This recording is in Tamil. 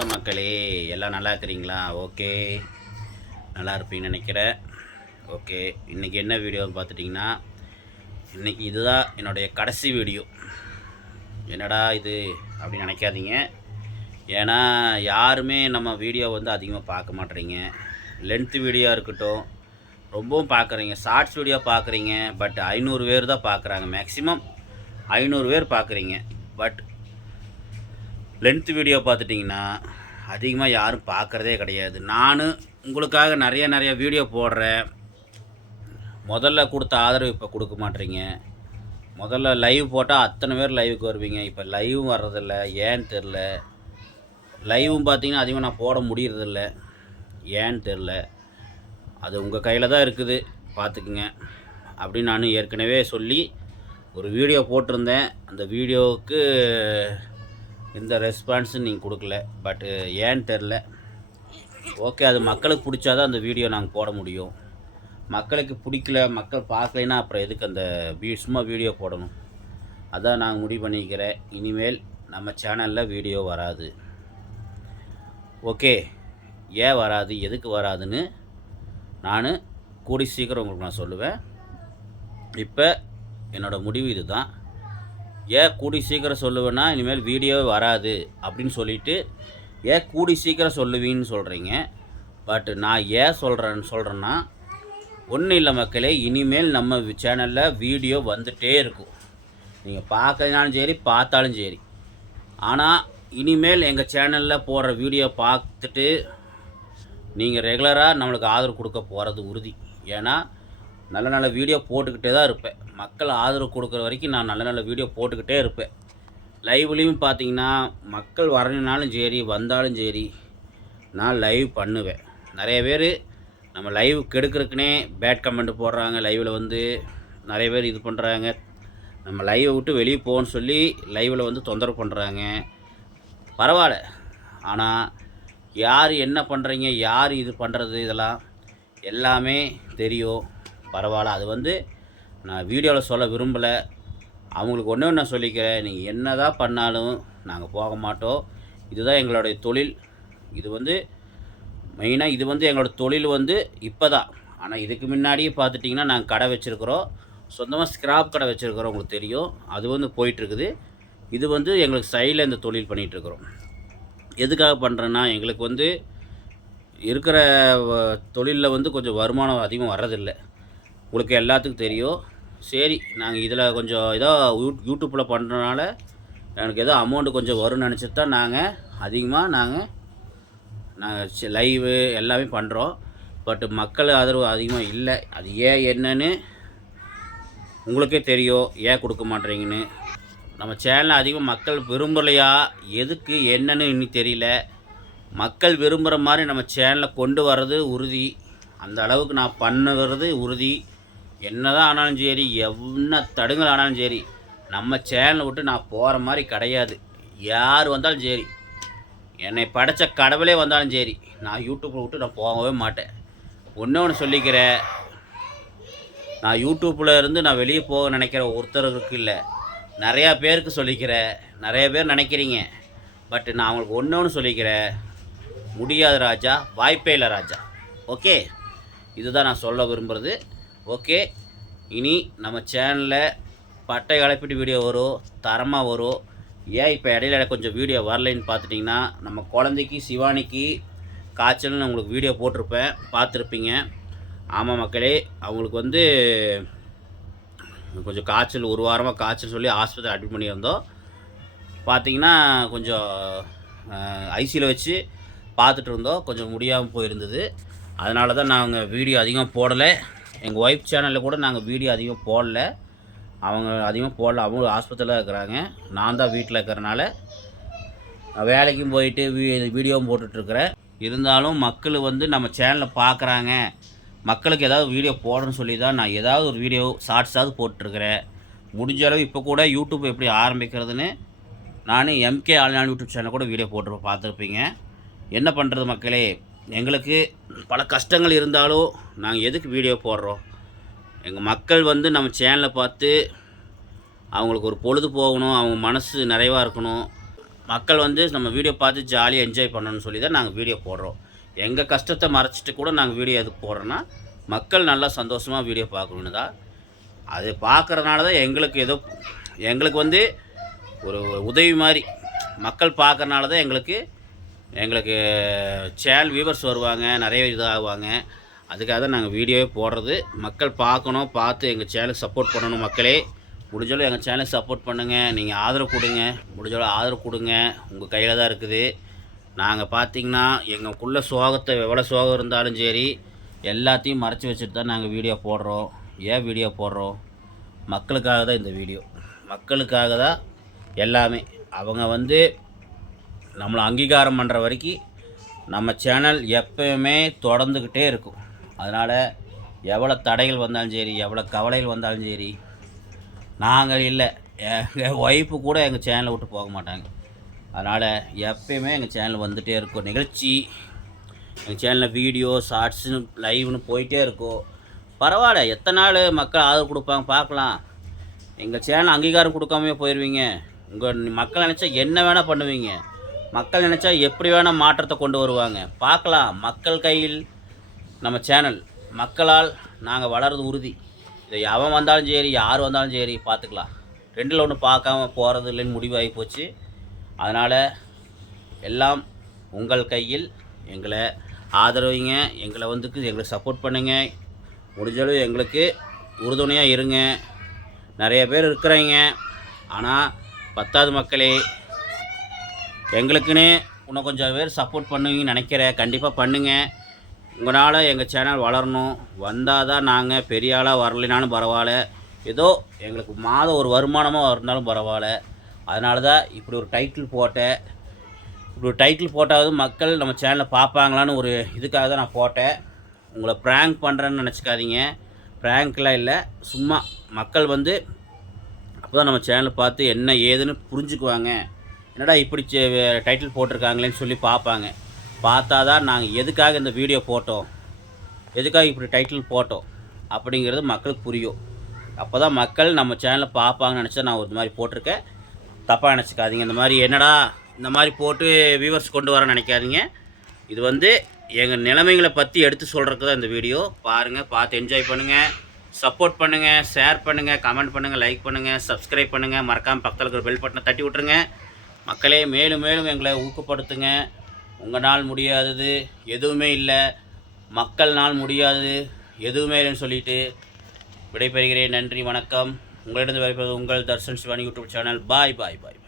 வணக்கம் மக்களே, எல்லாம் நல்லா இருக்கிறீங்களா? ஓகே, நல்லா இருப்பீங்கன்னு நினைக்கிறேன். ஓகே, இன்றைக்கி என்ன வீடியோன்னு பார்த்துட்டிங்கன்னா, இன்றைக்கி இதுதான் என்னுடைய கடைசி வீடியோ. என்னடா இது அப்படின்னு நினைக்காதீங்க. ஏன்னா யாருமே நம்ம வீடியோ வந்து அதிகமாக பார்க்க மாட்டேறீங்க. லென்த்து வீடியோ இருக்கட்டும், ரொம்பவும் பார்க்குறீங்க. ஷார்ட்ஸ் வீடியோ பார்க்குறீங்க, பட் 500 பேர் தான் பார்க்குறாங்க. மேக்ஸிமம் 500 பேர் பார்க்குறீங்க. பட் லென்த் வீடியோ பார்த்துட்டிங்கன்னா அதிகமாக யாரும் பார்க்குறதே கிடையாது. நான் உங்களுக்காக நிறைய வீடியோ போடுறேன். முதல்ல கொடுத்த ஆதரவு இப்போ கொடுக்க மாட்டேறீங்க. முதல்ல லைவ் போட்டால் அத்தனை பேர் லைவுக்கு வருவீங்க. இப்போ லைவும் வர்றதில்ல, ஏன்னு தெரில. லைவும் பார்த்திங்கன்னா அதிகமாக நான் போட முடியறதில்ல, ஏன்னு தெரில. அது உங்கள் கையில் தான் இருக்குது, பார்த்துக்குங்க அப்படின்னு நான் ஏற்கனவே சொல்லி ஒரு வீடியோ போட்டிருந்தேன். அந்த வீடியோவுக்கு இந்த ரெஸ்பான்ஸும் நீங்கள் கொடுக்கல, பட்டு ஏன்னு தெரில. ஓகே, அது மக்களுக்கு பிடிச்சாதான் அந்த வீடியோ நாங்கள் போட முடியும். மக்களுக்கு பிடிக்கல, மக்கள் பார்க்கலைன்னா அப்புறம் எதுக்கு அந்த சும்மா வீடியோ போடணும்? அதான் நாங்கள் முடிவு பண்ணிக்கிறேன். இனிமேல் நம்ம சேனலில் வீடியோ வராது. ஓகே, ஏன் வராது, எதுக்கு வராதுன்னு நான் கூடி சீக்கிரம் உங்களுக்கு நான் சொல்லுவேன். இப்போ என்னோடய முடிவு இது தான். ஏன் கூடி சீக்கிரம் சொல்லுவேன்னா, இனிமேல் வீடியோ வராது அப்படின்னு சொல்லிவிட்டு ஏன் கூடி சீக்கிரம் சொல்லுவீன்னு சொல்கிறீங்க. பட் நான் ஏன் சொல்கிறேன்னா ஒன்றும் இல்லை மக்களே, இனிமேல் நம்ம சேனலில் வீடியோ வந்துகிட்டே இருக்கும். நீங்கள் பார்க்கலனாலும் சரி, பார்த்தாலும் சரி. ஆனால் இனிமேல் எங்கள் சேனலில் போடுற வீடியோ பார்த்துட்டு நீங்கள் ரெகுலராக நம்மளுக்கு ஆதரவு கொடுக்க போகிறது உறுதி. ஏன்னா நல்ல வீடியோ போட்டுக்கிட்டே தான் இருப்பேன். மக்கள் ஆதரவு கொடுக்குற வரைக்கும் நான் நல்ல வீடியோ போட்டுக்கிட்டே இருப்பேன். லைவ்லேயும் பார்த்தீங்கன்னா மக்கள் வரணுனாலும் சரி, வந்தாலும் சரி, நான் லைவ் பண்ணுவேன். நிறைய பேர் நம்ம லைவ் கெடுக்கிறதுக்குனே பேட் கமெண்ட் போடுறாங்க. லைவில் வந்து நிறைய பேர் இது பண்ணுறாங்க. நம்ம லைவை விட்டு வெளியே போகணுன்னு சொல்லி லைவில் வந்து தொந்தரவு பண்ணுறாங்க. பரவாயில்ல, ஆனால் யார் என்ன பண்ணுறீங்க, யார் இது பண்ணுறது, இதெல்லாம் எல்லாமே தெரியும். பரவாயில்ல, அது வந்து நான் வீடியோவில் சொல்ல விரும்பலை. அவங்களுக்கு ஒன்று நான் சொல்லிக்கிறேன், நீங்கள் என்ன தான் பண்ணாலும் நாங்கள் போக மாட்டோம். இதுதான் எங்களுடைய தொழில். இது வந்து மெயினாக இது வந்து எங்களோட தொழில் வந்து இப்போ தான். ஆனால் இதுக்கு முன்னாடியே பார்த்துட்டிங்கன்னா நாங்கள் கடை வச்சுருக்குறோம். சொந்தமாக ஸ்கிராப் கடை வச்சுருக்குறோம், உங்களுக்கு தெரியும். அது வந்து போயிட்டுருக்குது. இது வந்து எங்களுக்கு சைடில் இந்த தொழில் பண்ணிகிட்ருக்குறோம். எதுக்காக பண்ணுறேன்னா, எங்களுக்கு வந்து இருக்கிற தொழிலில் வந்து கொஞ்சம் வருமானம் அதிகம் வர்றதில்லை, உங்களுக்கு எல்லாத்துக்கும் தெரியும். சரி, நாங்கள் இதில் கொஞ்சம் ஏதோ யூடியூப்பில் பண்ணுறதுனால எனக்கு ஏதோ அமௌண்ட்டு கொஞ்சம் வரும்னு நினச்சிட்டு தான் நாங்கள் அதிகமாக நாங்கள் லைவு எல்லாமே பண்ணுறோம். பட் மக்கள் ஆதரவு அதிகமாக இல்லை. அது ஏன் என்னன்னு உங்களுக்கே தெரியும், ஏன் கொடுக்க மாட்டேறீங்கன்னு. நம்ம சேனலை அதிகமாக மக்கள் விரும்பலையா, எதுக்கு என்னன்னு இன்னும் தெரியல. மக்கள் விரும்புகிற மாதிரி நம்ம சேனலை கொண்டு வர்றது உறுதி. அந்த அளவுக்கு நான் பண்ணுறது உறுதி. என்ன தான் ஆனாலும் சரி, என்ன தடுங்கள் ஆனாலும் சரி, நம்ம சேனலை விட்டு நான் போகிற மாதிரி கிடையாது. யார் வந்தாலும் சரி, என்னை படைத்த கடவுளே வந்தாலும் சரி, நான் யூடியூப்பை விட்டு நான் போகவே மாட்டேன். ஒன்று சொல்லிக்கிறேன், நான் யூடியூப்பில் இருந்து நான் வெளியே போக நினைக்கிற ஒருத்தருக்கு இல்லை, நிறையா பேருக்கு சொல்லிக்கிறேன். நிறைய பேர் நினைக்கிறீங்க, பட் நான் அவங்களுக்கு ஒன்று சொல்லிக்கிறேன், முடியாது ராஜா, வாய்ப்பே இல்லை ராஜா. ஓகே, இதுதான் நான் சொல்ல விரும்புகிறது. ஓகே, இனி நம்ம சேனலில் பட்டை கலப்பிட்டு வீடியோ வரும், தரமாக வரும். ஏன் இப்போ இடையில கொஞ்சம் வீடியோ வரலைன்னு பார்த்துட்டிங்கன்னா, நம்ம குழந்தைக்கு சிவானிக்கு காய்ச்சல்னு உங்களுக்கு வீடியோ போட்டிருப்பேன், பார்த்துருப்பீங்க. ஆமாம் மக்களே, அவங்களுக்கு வந்து கொஞ்சம் காய்ச்சல், ஒரு வாரமாக காய்ச்சல் சொல்லி ஆஸ்பத்திரி அட்மிட் பண்ணியிருந்தோம். பார்த்திங்கன்னா கொஞ்சம் ஐசியில் வச்சு பார்த்துட்டு இருந்தோம். கொஞ்சம் முடியாமல் போயிருந்தது. அதனால தான் நாங்கள் வீடியோ அதிகமாக போடலை. எங்கள் ஒய்ஃப் சேனலில் கூட நாங்கள் வீடியோ அதிகமாக போடல. அவங்க அதிகமாக போடல, அவங்க ஆஸ்பத்திரியில் இருக்கிறாங்க. நான் தான் வீட்டில் இருக்கிறனால வேலைக்கும் போயிட்டு வீடியோவும் போட்டுட்ருக்கிறேன். இருந்தாலும் மக்கள் வந்து நம்ம சேனலில் பார்க்குறாங்க, மக்களுக்கு ஏதாவது வீடியோ போடணும்னு சொல்லி தான் நான் ஏதாவது ஒரு வீடியோ ஷார்ட்ஸாவது போட்டுருக்கிறேன். முடிஞ்ச அளவு இப்போ கூட யூடியூப் எப்படி ஆரம்பிக்கிறதுன்னு நான் எம்கே ஆன்லைன் யூடியூப் சேனல் கூட வீடியோ போட்டு பார்த்துருப்பீங்க. என்ன பண்ணுறது மக்களே, எங்களுக்கு பல கஷ்டங்கள் இருந்தாலும் நாங்கள் எதுக்கு வீடியோ போடுறோம்? எங்கள் மக்கள் வந்து நம்ம சேனலை பார்த்து அவங்களுக்கு ஒரு பொழுது போகணும், அவங்க மனசு நிறைவாக இருக்கணும். மக்கள் வந்து நம்ம வீடியோ பார்த்து ஜாலியாக என்ஜாய் பண்ணணும்னு சொல்லி தான் நாங்கள் வீடியோ போடுறோம். எங்கள் கஷ்டத்தை மறைச்சிட்டு கூட நாங்கள் வீடியோ எதுக்கு போடுறோன்னா, மக்கள் நல்லா சந்தோஷமாக வீடியோ பார்க்கணுன்னு தான். அது பார்க்குறதுனால தான் எங்களுக்கு வந்து ஒரு உதவி மாதிரி. மக்கள் பார்க்குறனால தான் எங்களுக்கு சேனல் வியூவர்ஸ் வருவாங்க, நிறைய இதாகுவாங்க. அதுக்காக தான் நாங்கள் வீடியோவே போடுறது. மக்கள் பார்க்கணும், பார்த்து எங்கள் சேனலுக்கு சப்போர்ட் பண்ணணும். மக்களே முடிஞ்சளவு எங்கள் சேனலுக்கு சப்போர்ட் பண்ணுங்கள். நீங்கள் ஆதரவு கொடுங்க, முடிஞ்சளவு ஆதரவு கொடுங்க. உங்கள் கையில் தான் இருக்குது. நாங்கள் பார்த்திங்கன்னா எங்களுக்குள்ள சோகத்தை எவ்வளோ சோகம் இருந்தாலும் சரி எல்லாத்தையும் மறைச்சி வச்சுட்டு தான் நாங்கள் வீடியோ போடுறோம். ஏன் வீடியோ போடுறோம்? மக்களுக்காக தான் இந்த வீடியோ. மக்களுக்காக தான் எல்லாமே. அவங்க வந்து நம்மளை அங்கீகாரம் பண்ணுற வரைக்கும் நம்ம சேனல் எப்போயுமே தொடர்ந்துக்கிட்டே இருக்கும். அதனால் எவ்வளோ தடைகள் வந்தாலும் சரி, எவ்வளோ கவலைகள் வந்தாலும் சரி, நாங்கள் இல்லை, எங்கள் ஒய்ஃபு கூட எங்கள் சேனலை விட்டு போக மாட்டாங்க. அதனால் எப்பயுமே எங்கள் சேனல் வந்துகிட்டே இருக்கும். நிகழ்ச்சி எங்கள் சேனலில் வீடியோ, ஷார்ட்ஸுன்னு, லைவ்னு போயிட்டே இருக்கும். பரவாயில்ல, எத்தனை நாள் மக்கள் ஆதரவு கொடுப்பாங்க பார்க்கலாம். எங்கள் சேனல் அங்கீகாரம் கொடுக்காமே போயிடுவீங்க. மக்கள் நினச்சா என்ன வேணால் பண்ணுவீங்க. மக்கள் நினச்சா எப்படி வேணால் மாற்றத்தை கொண்டு வருவாங்க. பார்க்கலாம். மக்கள் கையில் நம்ம சேனல், மக்களால் நாங்கள் வளர்றது உறுதி. இதை எவன் வந்தாலும் சரி, யார் வந்தாலும் சரி, பார்த்துக்கலாம். 2ல் 1 பார்க்காம போகிறது இல்லைன்னு முடிவாகி போச்சு. அதனால் எல்லாம் உங்கள் கையில். எங்களை ஆதரவுங்க, எங்களுக்கு சப்போர்ட் பண்ணுங்கள். முடிஞ்சளவு எங்களுக்கு உறுதுணையாக இருங்க. நிறைய பேர் இருக்கிறீங்க, ஆனால் பத்தாது மக்களே. எங்களுக்குன்னு இன்னும் கொஞ்சம் பேர் சப்போர்ட் பண்ணுவீங்கன்னு நினைக்கிறேன். கண்டிப்பாக பண்ணுங்கள். உங்களால் எங்கள் சேனல் வளரணும். வந்தால் தான் நாங்கள் பெரிய ஆளாக வரலைனாலும் பரவாயில்ல, ஏதோ எங்களுக்கு மாதம் ஒரு வருமானமாக இருந்தாலும் பரவாயில்ல. அதனால தான் இப்படி ஒரு டைட்டில் போட்டேன். இப்படி ஒரு டைட்டில் போட்டாவது மக்கள் நம்ம சேனலில் பார்ப்பாங்களான்னு ஒரு இதுக்காக தான் நான் போட்டேன். உங்களை ப்ராங்க் பண்ணுறேன்னு நினச்சிக்காதீங்க. ப்ராங்க்லாம் இல்லை, சும்மா மக்கள் வந்து அப்போ தான் நம்ம சேனலை பார்த்து என்ன ஏதுன்னு புரிஞ்சுக்குவாங்க. என்னடா இப்படி டைட்டில் போட்டிருக்காங்களேன்னு சொல்லி பார்ப்பாங்க. பார்த்தா தான் நாங்கள் எதுக்காக இந்த வீடியோ போட்டோம், எதுக்காக இப்படி டைட்டில் போட்டோம் அப்படிங்கிறது மக்களுக்கு புரியும். அப்போ தான் மக்கள் நம்ம சேனலை பார்ப்பாங்கன்னு நினச்சா நான் ஒரு மாதிரி போட்டிருக்கேன். தப்பாக நினச்சிக்காதீங்க. இந்த மாதிரி என்னடா இந்த மாதிரி போட்டு வியூவர்ஸ் கொண்டு வர நினைக்காதீங்க. இது வந்து எங்கள் நிலைமைகளை பற்றி எடுத்து சொல்கிறதுக்கு தான் இந்த வீடியோ. பாருங்கள், பார்த்து என்ஜாய் பண்ணுங்கள், சப்போர்ட் பண்ணுங்கள், ஷேர் பண்ணுங்கள், கமெண்ட் பண்ணுங்கள், லைக் பண்ணுங்கள், சப்ஸ்கிரைப் பண்ணுங்கள். மறக்காமல் பக்கத்தில் இருக்கிற பெல் பட்டனை தட்டி விட்ருங்க. மக்களே, மேலும் மேலும் எங்களை ஊக்கப்படுத்துங்க. உங்களால் முடியாதது எதுவுமே இல்லை, மக்கள்னால் முடியாதது எதுவுமே இல்லைன்னு சொல்லிட்டு விடைபெறுகிறேன். நன்றி, வணக்கம். உங்களிடம் விடைபெறுவது உங்கள் தர்ஷன் சிவானி யூடியூப் சேனல். பாய் பாய் பாய்.